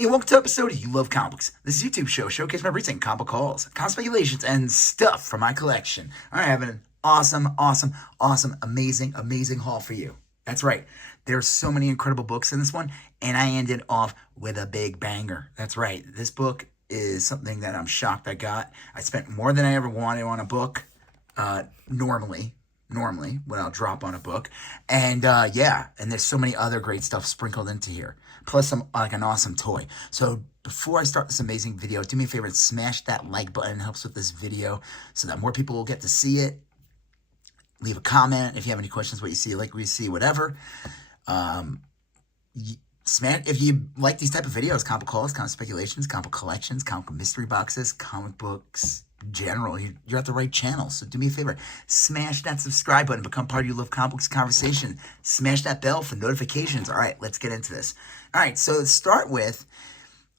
Hey, welcome to episode of You Love Comics. This YouTube show showcases my recent comic hauls, comic speculations, and stuff from my collection. I have an awesome, amazing haul for you. That's right. There's so many incredible books in this one, and I ended off with a big banger. That's right. This book is something that I'm shocked I got. I spent more than I ever wanted on a book, normally when I'll drop on a book. And yeah, and there's so many other great stuff sprinkled into here. Plus some like an awesome toy. So before I start this amazing video, do me a favor and smash that like button. It helps with this video so that more people will get to see it. Leave a comment if you have any questions, what you see, like what you see, whatever. Smash if you like these type of videos, comic calls, comic speculations, comic collections, comic mystery boxes, comic books general, you're at the right channel. So do me a favor, smash that subscribe button, become part of You Love Comic Books conversation, smash that bell for notifications. All right, let's get into this. All right, so let's start with,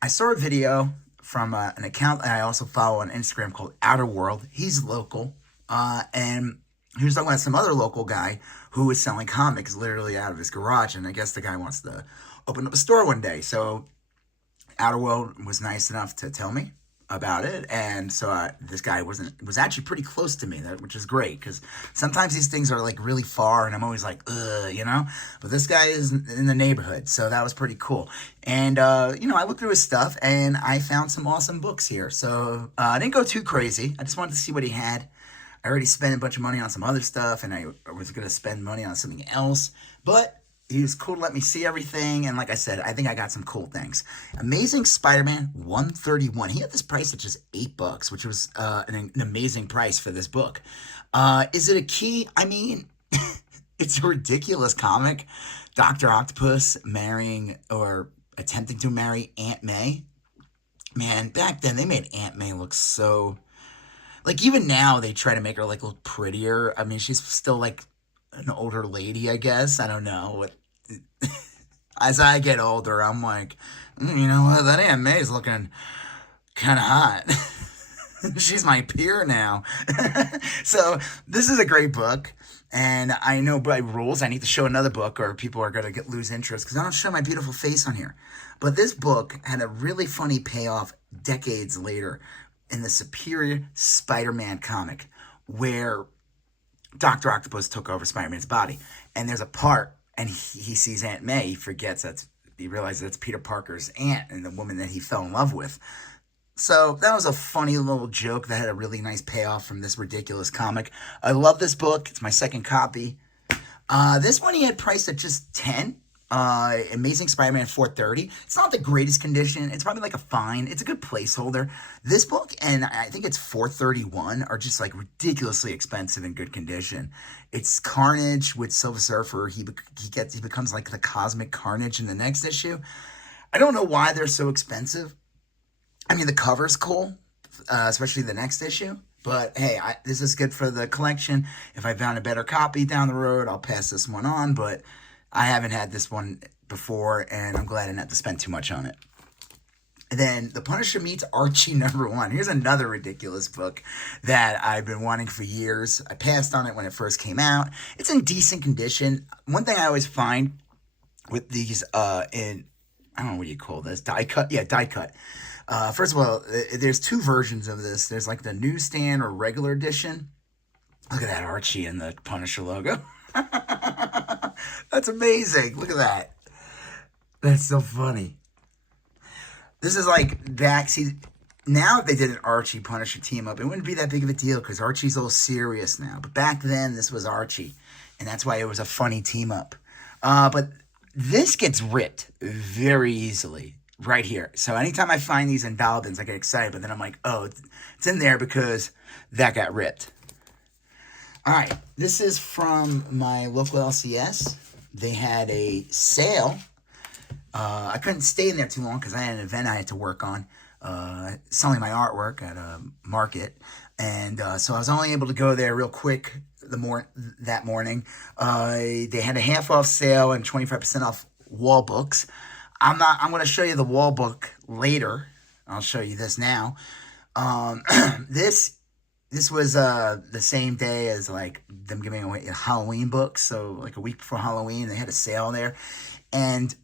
I saw a video from an account that I also follow on Instagram called Outer World. He's local, and he was talking about some other local guy who was selling comics literally out of his garage, and I guess the guy wants to open up a store one day. So Outer World was nice enough to tell me about it, and so this guy was actually pretty close to me, which is great because sometimes these things are like really far, and I'm always like, you know. But this guy is in the neighborhood, so that was pretty cool. And you know, I looked through his stuff, and I found some awesome books here. So I didn't go too crazy. I just wanted to see what he had. I already spent a bunch of money on some other stuff, and I was gonna spend money on something else, but he was cool to let me see everything, and like I said, I think I got some cool things. Amazing Spider-Man 131. He had this price at just $8, which was an amazing price for this book. Is it a key? I mean, it's a ridiculous comic. Dr. Octopus marrying or attempting to marry Aunt May. Man, back then they made Aunt May look so... Like, even now they try to make her like look prettier. I mean, she's still like an older lady, I guess. I don't know. As I get older, I'm like, you know what? That Aunt May's looking kind of hot. She's my peer now. So this is a great book. And I know by rules I need to show another book or people are going to lose interest because I don't show my beautiful face on here. But this book had a really funny payoff decades later in the Superior Spider-Man comic where Dr. Octopus took over Spider-Man's body. And there's a part, and he sees Aunt May. He realizes that's Peter Parker's aunt and the woman that he fell in love with. So that was a funny little joke that had a really nice payoff from this ridiculous comic. I love this book. It's my second copy. This one he had priced at just $10. Amazing Spider-Man 430. It's not the greatest condition. It's probably like a fine. It's a good placeholder. This book, and I think it's 431, are just like ridiculously expensive in good condition. It's Carnage with Silver Surfer. He becomes like the Cosmic Carnage in the next issue. I don't know why they're so expensive. I mean, the cover's cool, especially the next issue. But hey, this is good for the collection. If I found a better copy down the road, I'll pass this one on. But I haven't had this one before, and I'm glad I didn't have to spend too much on it. And then The Punisher Meets Archie #1. Here's another ridiculous book that I've been wanting for years. I passed on it when it first came out. It's in decent condition. One thing I always find with these, I don't know what you call this, die cut? Yeah, die cut. First of all, there's two versions of this. There's like the newsstand or regular edition. Look at that Archie and the Punisher logo. That's amazing. Look at that. That's so funny. This is like back. See, now if they did an Archie Punisher team up, it wouldn't be that big of a deal because Archie's all serious now. But back then, this was Archie, and that's why it was a funny team up. But this gets ripped very easily right here. So anytime I find these in dollar bins, I get excited. But then I'm like, oh, it's in there because that got ripped. All right, this is from my local LCS. They had a sale. I couldn't stay in there too long because I had an event I had to work on, selling my artwork at a market. And so I was only able to go there real quick that morning. They had a half off sale and 25% off wall books. I'm going to show you the wall book later. I'll show you this now. This was the same day as like them giving away Halloween books. So like a week before Halloween, they had a sale there. And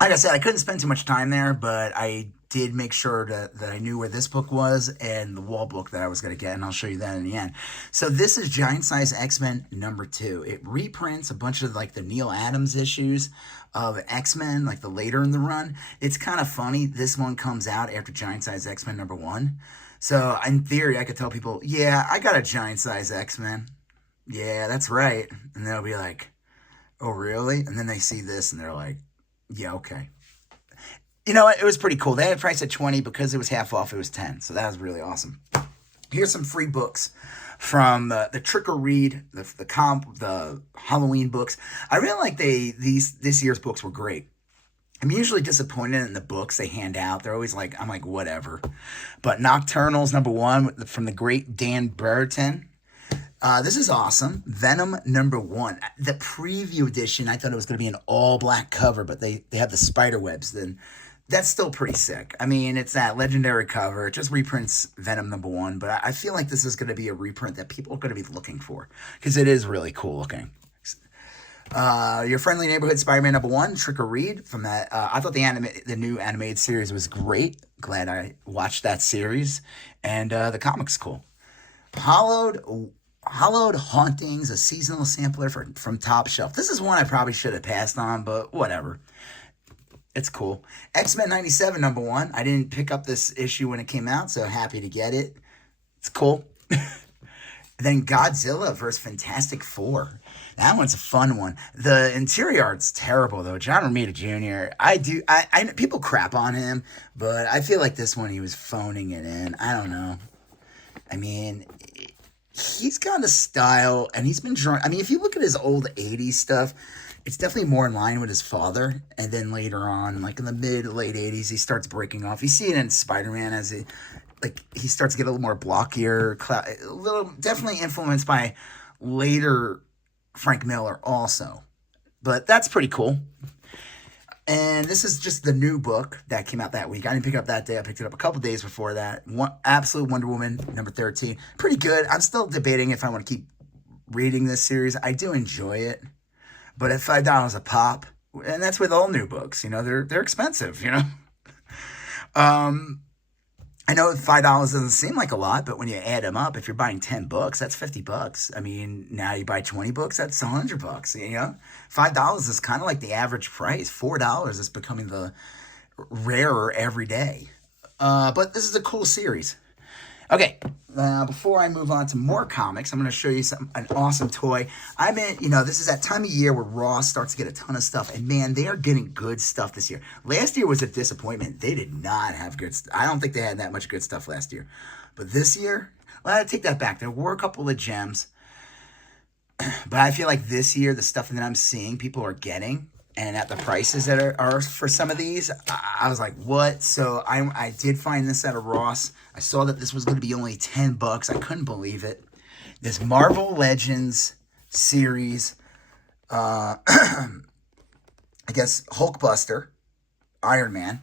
like I said, I couldn't spend too much time there, but I did make sure that I knew where this book was and the wall book that I was going to get, and I'll show you that in the end. So this is Giant Size X-Men #2. It reprints a bunch of like the Neil Adams issues of X-Men, like the later in the run. It's kind of funny. This one comes out after Giant Size X-Men #1. So in theory, I could tell people, yeah, I got a Giant Size X-Men. Yeah, that's right. And they'll be like, oh, really? And then they see this and they're like, yeah, okay. You know what? It was pretty cool. They had a price at 20 because it was half off. It was 10. So that was really awesome. Here's some free books from the Trick or Read, the Halloween books. I really like this year's books were great. I'm usually disappointed in the books they hand out. They're always like, I'm like, whatever. But Nocturnals #1 from the great Dan Brereton. This is awesome. Venom #1. The preview edition, I thought it was going to be an all black cover, but they have the spider webs. Then that's still pretty sick. I mean, it's that legendary cover. It just reprints Venom #1, but I feel like this is going to be a reprint that people are going to be looking for because it is really cool looking. Your Friendly Neighborhood Spider-Man #1, Trick or Read from that. I thought the new animated series was great. Glad I watched that series, and the comic's cool. Hollowed Hauntings, a seasonal sampler from Top Shelf. This is one I probably should have passed on, but whatever. It's cool. X-Men '97 #1. I didn't pick up this issue when it came out, so happy to get it. It's cool. Then Godzilla vs. Fantastic Four. That one's a fun one. The interior art's terrible though. John Romita Jr. I people crap on him, but I feel like this one he was phoning it in. I don't know. I mean, he's got a style, and he's been drawing. I mean, if you look at his old '80s stuff, it's definitely more in line with his father. And then later on, like in the late '80s, he starts breaking off. You see it in Spider-Man as he starts to get a little more blockier, a little definitely influenced by later Frank Miller also. But that's pretty cool. And this is just the new book that came out that week. I didn't pick it up that day. I picked it up a couple days before that. Absolute Wonder Woman #13. Pretty good. I'm still debating if I want to keep reading this series. I do enjoy it. But at $5 a pop, and that's with all new books, they're expensive, I know $5 doesn't seem like a lot, but when you add them up, if you're buying 10 books, that's $50. I mean, now you buy 20 books, that's $100. $5 is kind of like the average price. $4 is becoming the rarer every day. But this is a cool series. Okay, before I move on to more comics, I'm going to show you an awesome toy. This is that time of year where Ross starts to get a ton of stuff, and man, they are getting good stuff this year. Last year was a disappointment. They did not have good stuff. I don't think they had that much good stuff last year. But this year, well, I take that back. There were a couple of gems, but I feel like this year, the stuff that I'm seeing people are getting, and at the prices that are for some of these, I was like, what? So I did find this at a Ross. I saw that this was going to be only $10. I couldn't believe it. This Marvel Legends series, I guess Hulkbuster, Iron Man.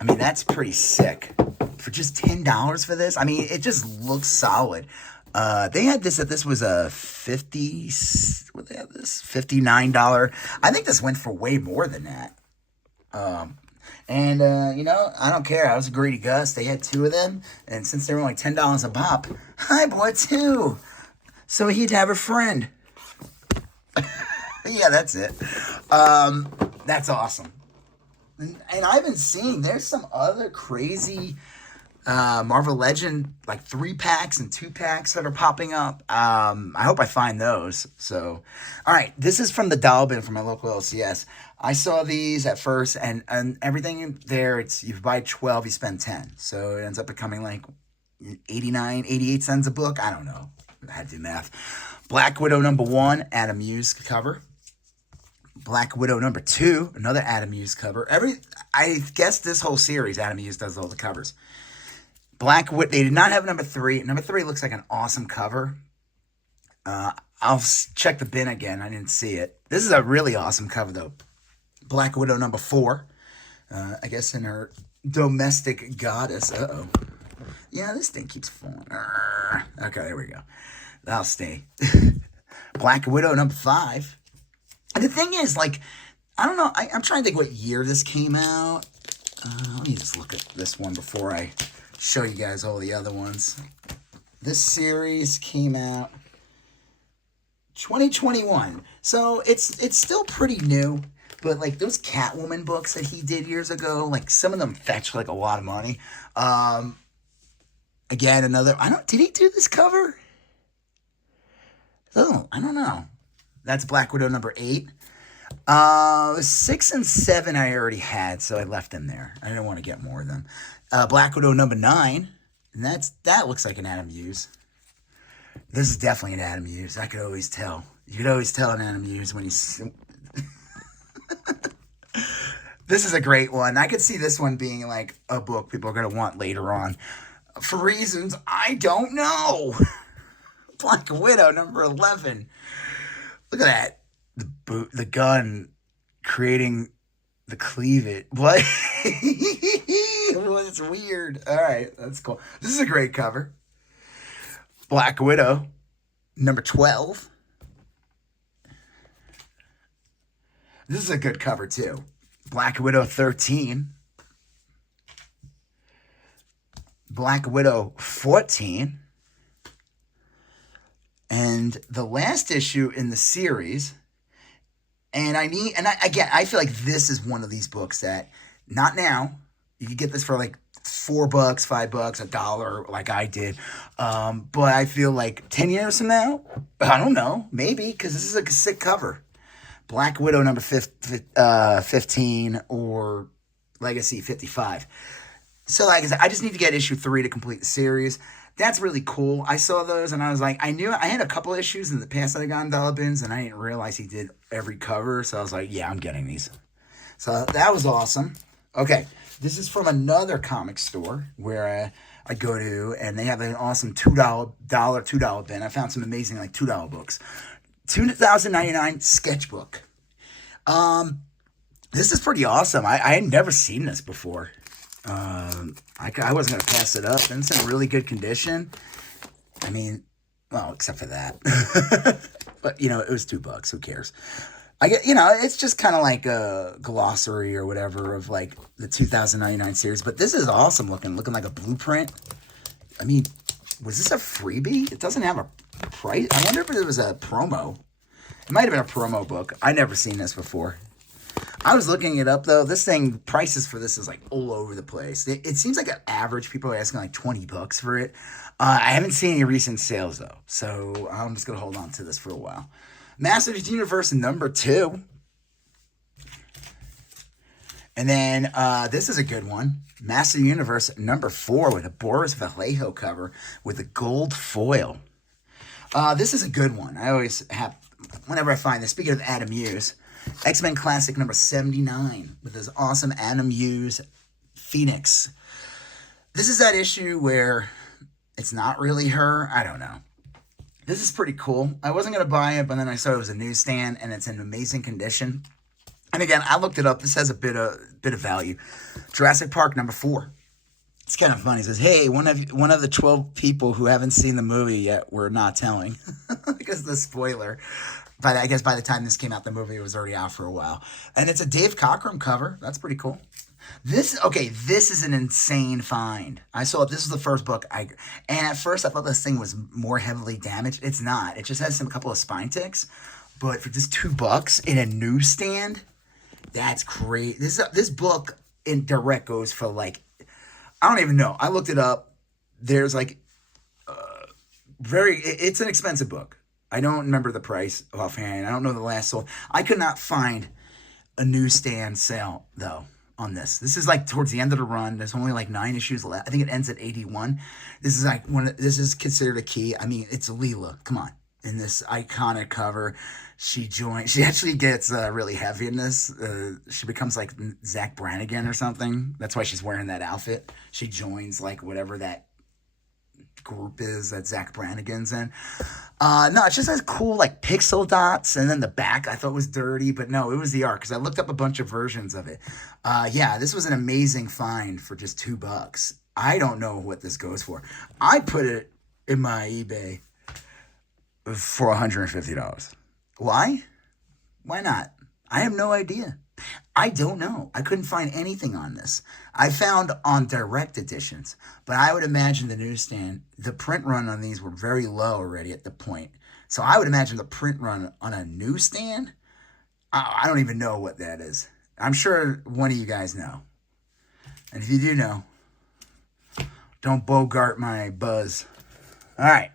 I mean, that's pretty sick. For just $10 for this, I mean, it just looks solid. They had this was a $59. I think this went for way more than that. I don't care. I was a greedy Gus. They had 2 of them, and since they were only $10 a pop, I bought 2. So he'd have a friend. Yeah, that's it. That's awesome. And I've been seeing there's some other crazy Marvel Legend, like 3-packs and 2-packs that are popping up. I hope I find those. So, all right, this is from the Doll Bin from my local LCS. I saw these at first, and everything there, it's you buy 12, you spend 10. So it ends up becoming like 88 cents a book. I don't know. I had to do math. Black Widow #1, Adam Hughes cover. Black Widow #2, another Adam Hughes cover. I guess this whole series, Adam Hughes does all the covers. Black Widow, they did not have #3. #3 looks like an awesome cover. I'll check the bin again. I didn't see it. This is a really awesome cover, though. Black Widow #4. I guess in her domestic goddess. Uh-oh. Yeah, this thing keeps falling. Okay, there we go. That'll stay. Black Widow #5. And the thing is, like, I don't know. I'm trying to think what year this came out. Let me just look at this one before I show you guys all the other ones. This series came out 2021. So it's still pretty new. But like those Catwoman books that he did years ago, like some of them fetch like a lot of money. Again, another. I don't. Did he do this cover? Oh, I don't know. That's Black Widow number 8. 6 and 7 I already had, so I left them there. I didn't want to get more of them. Black Widow number 9, and that looks like an Adam Hughes. This is definitely an Adam Hughes. I could always tell. You could always tell an Adam Hughes when he's. This is a great one. I could see this one being like a book people are going to want later on. For reasons I don't know. Black Widow number 11. Look at that. The gun creating the cleavage. What? Well, it's weird. All right, that's cool. This is a great cover. Black Widow number 12. This is a good cover too. Black Widow 13. Black Widow 14. And the last issue in the series, I feel like this is one of these books that, not now, you can get this for like $4, $5, $1, like I did. But I feel like 10 years from now, I don't know, maybe, because this is a sick cover. Black Widow number 15 or Legacy 55. So like I said, I just need to get issue 3 to complete the series. That's really cool. I saw those and I was like, I knew I had a couple issues in the past that I got in Dollar Bins and I didn't realize he did every cover. So I was like, yeah, I'm getting these. So that was awesome. Okay, this is from another comic store where I go to, and they have an awesome $2 bin. I found some amazing like $2 books. 2099 sketchbook. This is pretty awesome. I had never seen this before. I wasn't going to pass it up. And it's in really good condition. I mean, well, except for that. But, it was $2. Who cares? It's just kind of like a glossary or whatever of like the 2099 series. But this is awesome looking like a blueprint. I mean, was this a freebie? It doesn't have a price. I wonder if it was a promo. It might have been a promo book. I never seen this before. I was looking it up though. This thing, prices for this is like all over the place. It seems like an average. People are asking like $20 for it. I haven't seen any recent sales though, so I'm just gonna hold on to this for a while. Masters Universe number 2, and then this is a good one. Master Universe number 4 with a Boris Vallejo cover with a gold foil. This is a good one. I always have, whenever I find this. Speaking of Adam Hughes, X-Men Classic number 79 with this awesome Adam Hughes Phoenix. This is that issue where it's not really her. I don't know. This is pretty cool. I wasn't going to buy it, but then I saw it was a newsstand, and it's in amazing condition. And again, I looked it up. This has a bit of value. Jurassic Park number 4. It's kind of funny. It says, hey, one of the 12 people who haven't seen the movie yet, we're not telling. Because the spoiler. But I guess by the time this came out, the movie was already out for a while. And it's a Dave Cockrum cover. That's pretty cool. This is an insane find. I saw it. This is the first book. And at first I thought this thing was more heavily damaged. It's not. It just has a couple of spine ticks. But for just $2 in a newsstand, that's great. This book in direct goes for like, I don't even know. I looked it up. There's like, it's an expensive book. I don't remember the price offhand. I don't know the last sold. I could not find a newsstand sale though on this. This is like towards the end of the run. There's only like 9 issues left. I think it ends at 81. This is like this is considered a key. I mean, it's Leela. Come on. In this iconic cover, she actually gets really heavy in this. She becomes like Zach Brannigan or something. That's why she's wearing that outfit. She joins like whatever that group is that Zach Brannigan's in. No, it just has cool like pixel dots, and then the back I thought was dirty, but no, it was the art because I looked up a bunch of versions of it. Yeah, this was an amazing find for just $2. I don't know what this goes for. I put it in my eBay for $150. Why? Why not? I have no idea. I don't know. I couldn't find anything on this. I found on direct editions, but I would imagine the newsstand, the print run on these were very low already at the point. So I would imagine the print run on a newsstand, I don't even know what that is. I'm sure one of you guys know. And if you do know, don't bogart my buzz. All right.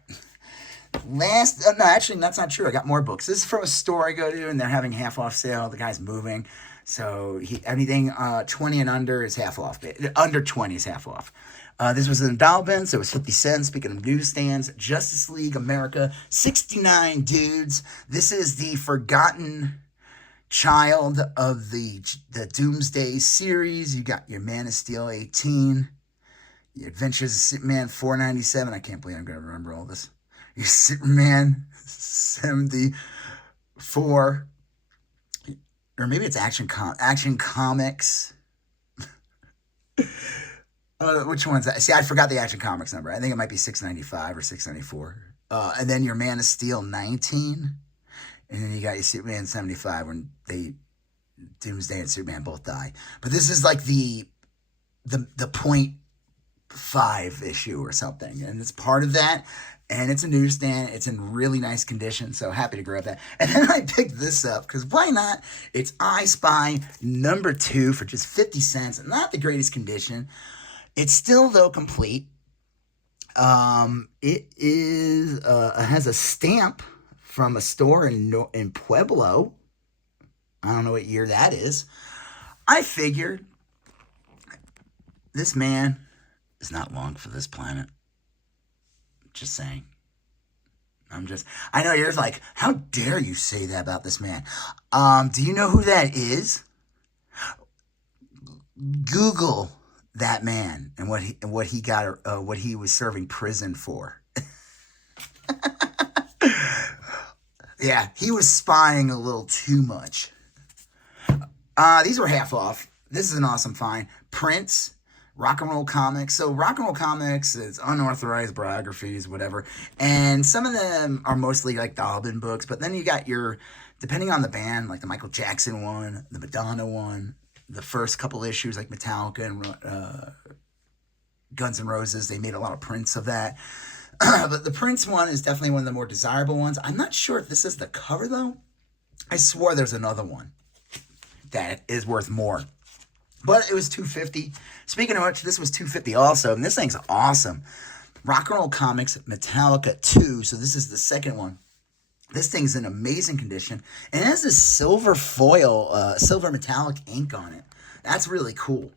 Last, no, actually, that's not true. I got more books. This is from a store I go to, and they're having half off sale. The guy's moving. So anything 20 and under is half off. Under 20 is half off. This was in a dollar bin, so it was 50 cents. Speaking of newsstands, Justice League America, 69 dudes. This is the forgotten child of the Doomsday series. You got your Man of Steel 18, your Adventures of Superman 497. I can't believe I'm going to remember all this. Your Superman 74, or maybe it's Action Comics. Which one's that? See, I forgot the Action Comics number. I think it might be 695 or 694. And then your Man of Steel 19. And then you got your Superman 75 when Doomsday and Superman both die. But this is like the .5 issue or something. And it's part of that. And it's a newsstand. It's in really nice condition. So happy to grab that. And then I picked this up because why not? It's I Spy #2 for just 50 cents. Not the greatest condition. It's still, though, complete. It has a stamp from a store in Pueblo. I don't know what year that is. I figured this man is not long for this planet. Just saying. I know you're like, how dare you say that about this man? Do you know who that is? Google that man and what he got, what he was serving prison for. Yeah, he was spying a little too much. These were half off. This is an awesome find. Prince, Rock and Roll Comics. So Rock and Roll Comics is unauthorized biographies, whatever. And some of them are mostly like Dalbin books. But then you got depending on the band, like the Michael Jackson one, the Madonna one, the first couple issues like Metallica and Guns N' Roses. They made a lot of prints of that. But the Prince one is definitely one of the more desirable ones. I'm not sure if this is the cover, though. I swore there's another one that is worth more. But it was $2.50. Speaking of which, this was $2.50 also. And this thing's awesome. Rock and Roll Comics Metallica 2. So this is the second one. This thing's in amazing condition. And it has this silver foil, silver metallic ink on it. That's really cool.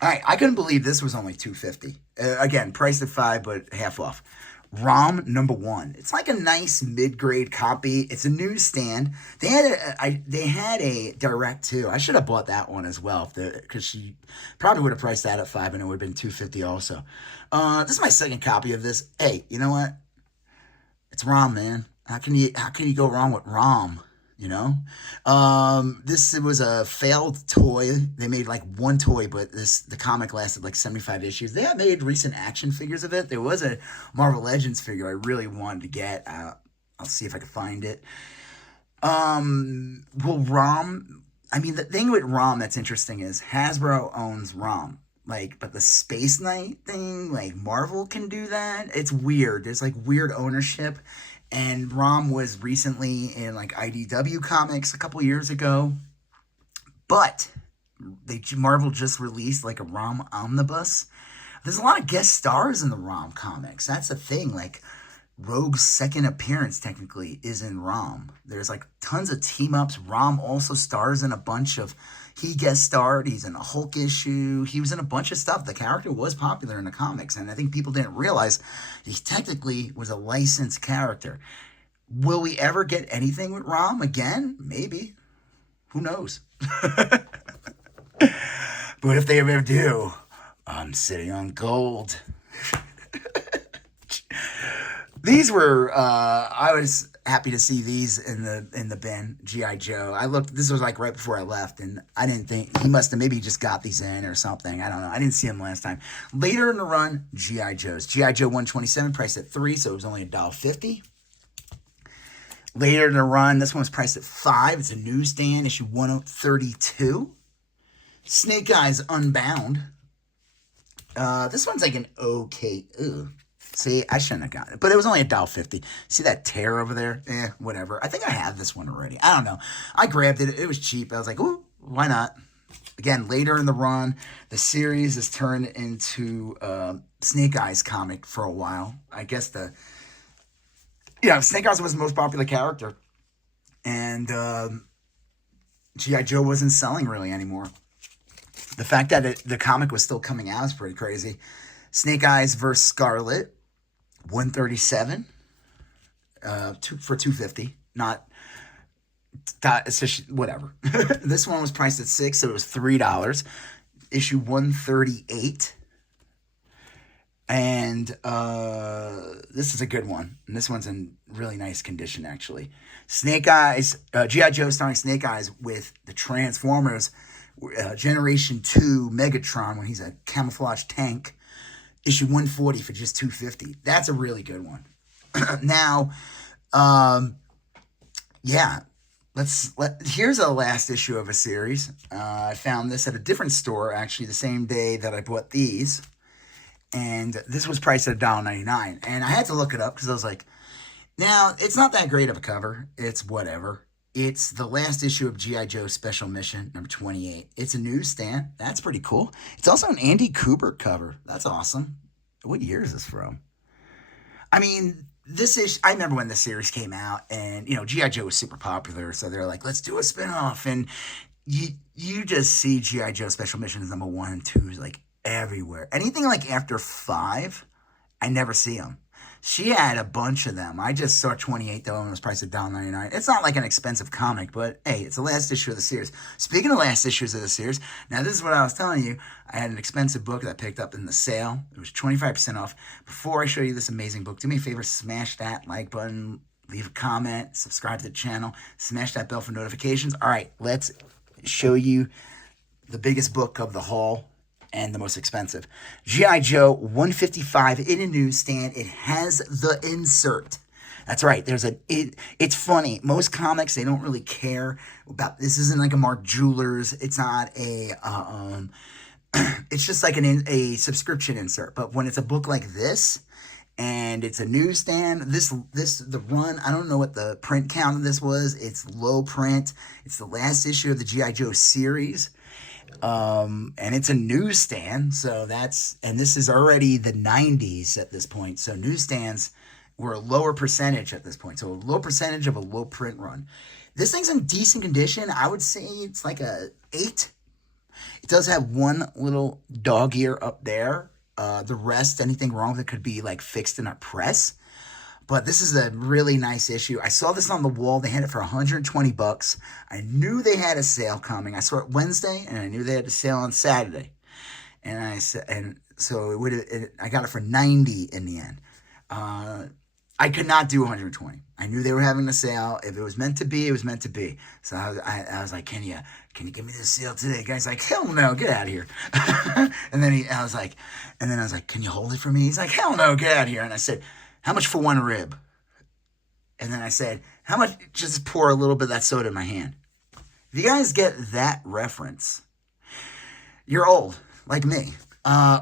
All right, I couldn't believe this was only $2.50. Again, priced at $5, but half off. ROM #1. It's like a nice mid-grade copy. It's a newsstand. They had a direct too. I should have bought that one as well because she probably would have priced that at $5 and it would have been $2.50 also. This is my second copy of this. Hey, you know what? It's ROM, man. How can you go wrong with ROM? You know, this was a failed toy. They made like one toy, but the comic lasted like 75 issues. They have made recent action figures of it. There was a Marvel Legends figure I really wanted to get. I'll see if I can find it. Well, ROM. I mean, the thing with ROM that's interesting is Hasbro owns ROM. But the Space Knight thing, like Marvel can do that. It's weird. There's like weird ownership. And ROM was recently in like IDW Comics a couple years ago. But Marvel just released like a ROM omnibus. There's a lot of guest stars in the ROM comics. That's the thing. Like Rogue's second appearance technically is in ROM. There's like tons of team ups. ROM also stars in a bunch of. He guest starred. He's in a Hulk issue. He was in a bunch of stuff. The character was popular in the comics, and I think people didn't realize he technically was a licensed character. Will we ever get anything with ROM again? Maybe. Who knows? But if they ever do, I'm sitting on gold. These were, I was happy to see these in the bin, G.I. Joe. This was like right before I left, and I didn't think, he must have maybe just got these in or something. I don't know. I didn't see him last time. Later in the run, G.I. Joe's. G.I. Joe 127, priced at $3, so it was only $1.50. Later in the run, this one was priced at $5. It's a newsstand, issue 132. Snake Eyes Unbound. This one's like an okay. Ugh. See, I shouldn't have gotten it, but it was only $1.50. See that tear over there? Whatever. I think I have this one already. I don't know. I grabbed it. It was cheap. I was like, ooh, why not? Again, later in the run, the series is turned into Snake Eyes comic for a while. I guess Snake Eyes was the most popular character, and G.I. Joe wasn't selling really anymore. The fact that the comic was still coming out is pretty crazy. Snake Eyes vs. Scarlet, 137 for $2.50. Not it's just whatever. This one was priced at $6, so it was $3. Issue 138. And this is a good one. And this one's in really nice condition, actually. Snake Eyes, G.I. Joe starring Snake Eyes with the Transformers Generation 2 Megatron when he's a camouflage tank. Issue 140 for just $2.50. That's a really good one. Now, here's a last issue of a series. I found this at a different store, actually, the same day that I bought these. And this was priced at $1.99. And I had to look it up because I was like, now, it's not that great of a cover. It's whatever. It's the last issue of G.I. Joe Special Mission, number 28. It's a newsstand. That's pretty cool. It's also an Andy Kubert cover. That's awesome. What year is this from? I mean, I remember when the series came out, and, G.I. Joe was super popular, so they're like, let's do a spinoff. And you just see G.I. Joe Special Missions number 1 and 2 like everywhere. Anything like after 5, I never see them. She had a bunch of them. I just saw 28 though, and it was priced at $1.99. It's not like an expensive comic, but hey, it's the last issue of the series. Speaking of last issues of the series, now this is what I was telling you. I had an expensive book that I picked up in the sale. It was 25% off. Before I show you this amazing book, do me a favor, smash that like button, leave a comment, subscribe to the channel, smash that bell for notifications. All right, let's show you the biggest book of the haul and the most expensive. G.I. Joe 155 in a newsstand. It has the insert. That's right. It's funny. Most comics, they don't really care about, this isn't like a Mark Jewelers. It's not it's just like a subscription insert. But when it's a book like this, and it's a newsstand, the run, I don't know what the print count of this was. It's low print. It's the last issue of the G.I. Joe series. And it's a newsstand, and this is already the 90s at this point, so newsstands were a lower percentage at this point, so a low percentage of a low print run. This thing's in decent condition. I would say it's like a 8. It does have one little dog ear up there. The rest, anything wrong with it could be like fixed in a press. But this is a really nice issue. I saw this on the wall. They had it for $120. I knew they had a sale coming. I saw it Wednesday, and I knew they had a sale on Saturday. And I got it for $90 in the end. I could not do 120. I knew they were having a sale. If it was meant to be, it was meant to be. So I was like, can you give me this sale today? The guy's like, hell no, get out of here. and then I was like, can you hold it for me? He's like, hell no, get out of here. And I said, how much for one rib? And then I said, how much? Just pour a little bit of that soda in my hand. If you guys get that reference, you're old, like me.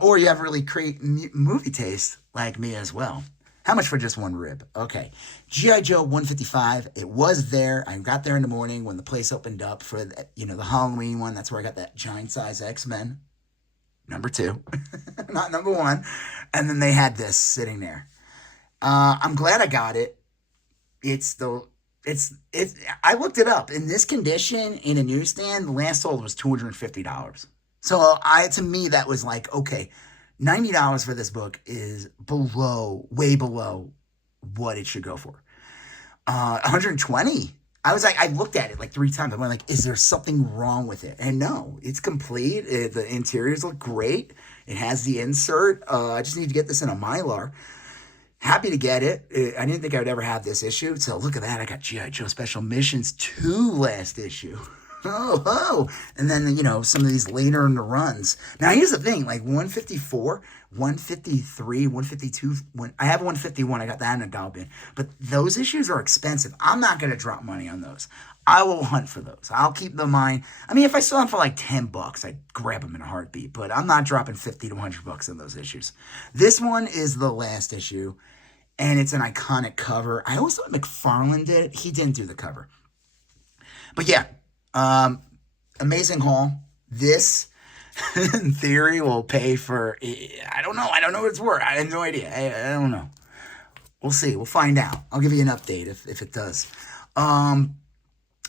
Or you have really great movie taste, like me as well. How much for just one rib? Okay. G.I. Joe 155. It was there. I got there in the morning when the place opened up for the Halloween one. That's where I got that giant size X-Men. Number 2. Not number 1. And then they had this sitting there. I'm glad I got it. I looked it up. In this condition, in a newsstand, the last sold was $250. So to me, that was like, okay, $90 for this book is way below what it should go for. 120. I was like, I looked at it like 3 times. I went like, is there something wrong with it? And no, it's complete. The interiors look great. It has the insert. I just need to get this in a Mylar. Happy to get it. I didn't think I would ever have this issue. So look at that. I got G.I. Joe Special Missions 2 last issue. Oh, oh. And then, some of these later in the runs. Now, here's the thing, like 154, 153, 152, I have 151, I got that in a dollar bin. But those issues are expensive. I'm not going to drop money on those. I will hunt for those. I'll keep them in mind. I mean, if I saw them for like $10, I'd grab them in a heartbeat, but I'm not dropping 50 to $100 on those issues. This one is the last issue, and it's an iconic cover. I always thought McFarlane did it. He didn't do the cover. But yeah, um, amazing haul. This, in theory, will pay for. I don't know. I don't know what it's worth. I have no idea. I don't know. We'll see. We'll find out. I'll give you an update if it does. Um,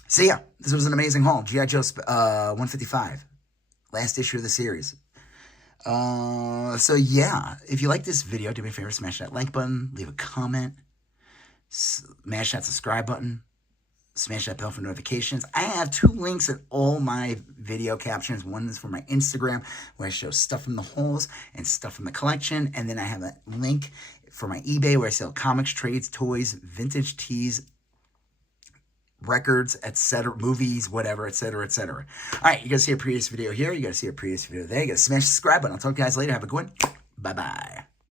so yeah, this was an amazing haul. GI Joe 155, last issue of the series. So yeah, if you like this video, do me a favor, smash that like button, leave a comment, smash that subscribe button, smash that bell for notifications. I have 2 links in all my video captions. One is for my Instagram, where I show stuff from the hauls and stuff from the collection. And then I have a link for my eBay, where I sell comics, trades, toys, vintage tees, records, etc., movies, whatever, etc., etc. All right, you guys see a previous video here. You got to see a previous video there. You got to smash the subscribe button. I'll talk to you guys later. Have a good one. Bye-bye.